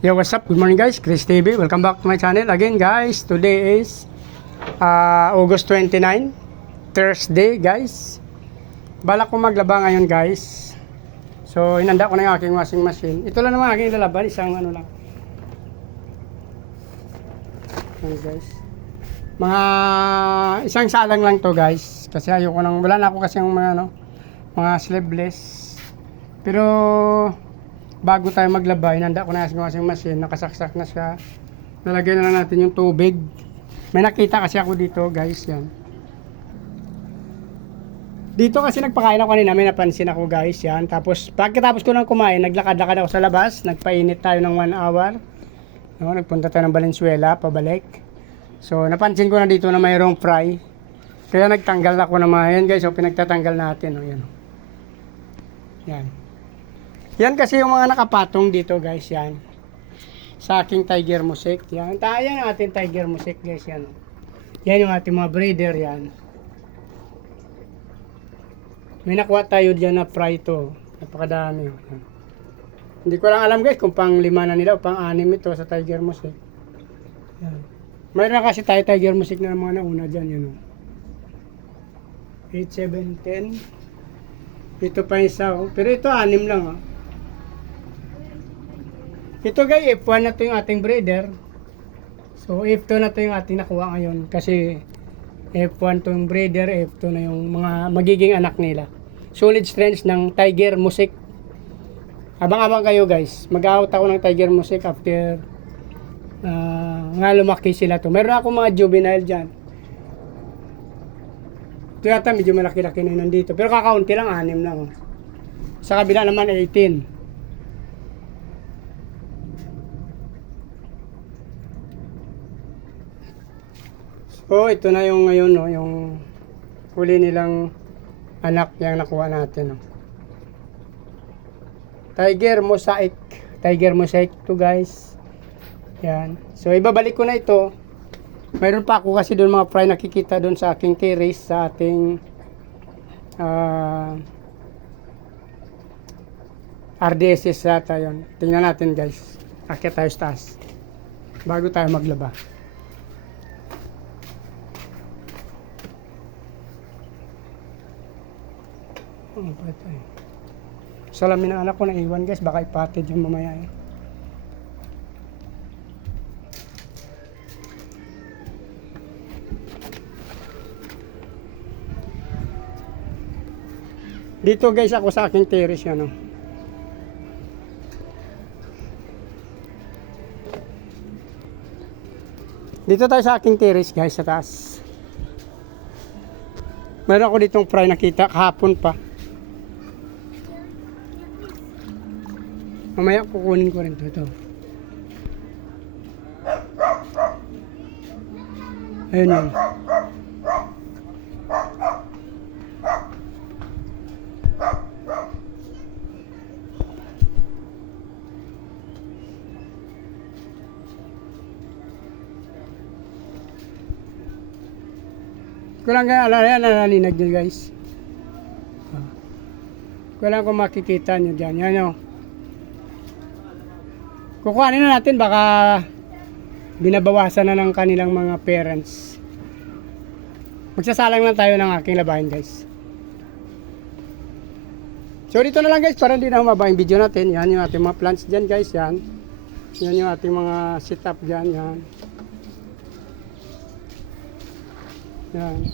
Yo, what's up? Good morning guys, Chris TV. Welcome back to my channel again guys. Today is August 29, Thursday guys. Balak ko maglaba ngayon guys. So inanda ko na yung aking washing machine. Ito lang naman aking lalaban, isang ano lang. Ayan guys. Mga isang salang lang to guys. Kasi ayoko nang, wala na ako kasi yung mga ano, mga sleeveless. Pero bago tayo maglaba, inanda ko na yung washing machine, nakasaksak na siya. Lalagay na lang natin yung tubig. May nakita kasi ako dito guys, yan. Dito kasi nagpakain ako kanina, may napansin ako guys, yan. Tapos pagkatapos ko nang kumain, naglakad-lakad ako sa labas, nagpainit tayo ng 1 hour. No, nagpunta tayo ng Valenzuela, pabalik. So napansin ko na dito na mayroong fry. Kaya nagtanggal ako ng mga yan guys, so pinagtatanggal natin, oh, yan. Yan. Yan kasi yung mga nakapatong dito guys, yan. Sa aking Tiger Mosaic, yan. Yan ang ating Tiger Mosaic guys, yan. Yan yung ating mga breeder, yan. May nakuha tayo dyan na fry to. Napakadami. Yan. Hindi ko lang alam guys kung pang 5 na nila o pang 6 ito sa Tiger Mosaic. Yan. Mayroon na kasi tayo Tiger Mosaic na mga nauna dyan, yan. 8, 7, 10. Ito pa isa, oh. Pero ito 6 lang, oh. Ito guys, F1 na to yung ating breeder. So F2 na to yung ating nakuha ngayon. Kasi F1 to yung breeder, F2 na yung mga magiging anak nila. Solid strains ng Tiger Mosaic. Abang-abang kayo guys. Mag-out ako ng Tiger Mosaic after nga lumaki sila to. Meron ako mga juvenile dyan. Ito yata medyo malaki-laki na nandito. Pero kakaunti lang, 6 lang. Sa kabila naman 18. So ito na yung ngayon, no, yung huli nilang anak yung nakuha natin, no. Tiger Mosaic. Tiger Mosaic to guys. Yan. So ibabalik ko na ito. Mayroon pa ako kasi doon mga fry nakikita doon sa aking terrace, sa ating RDSS yata yun. Tingnan natin guys. Akyat tayo sa taas bago tayo maglaba. Salamin ng anak ko na iwan guys, baka ipatid yung mamaya eh. Dito guys ako sa aking terrace yan, oh. Dito tayo sa aking terrace guys, sa taas. Meron ako ditong fry nakita kahapon pa. Mamaya kukunin ko rin ito. Ayun yun. Kulang kaya yan nalalinag nyo guys. Kulang kung makikita nyo dyan. Yan o. Kukuhanin na natin, baka binabawasan na ng kanilang mga parents. Magsasalang lang tayo ng aking labahin guys. So dito na lang guys, para hindi na humaba yung video natin. Yan yung ating mga plants dyan guys. Yan yung ating mga setup dyan. Yan.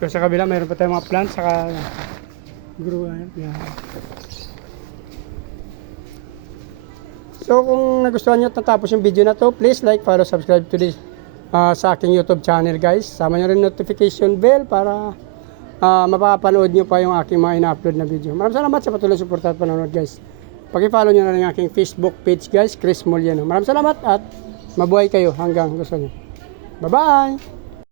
So sa kabila mayroon pa tayong mga plants, saka grow. Yan. So kung nagustuhan nyo natapos yung video na to, please like, follow, subscribe to this sa aking YouTube channel guys. Sama nyo rin notification bell para mapapanood nyo pa yung aking mga ina-upload na video. Maraming salamat sa patuloy suporta at panonood guys. Paki-follow nyo na rin yung aking Facebook page guys, Chris Moliano. Maraming salamat at mabuhay kayo hanggang gusto nyo. Bye bye!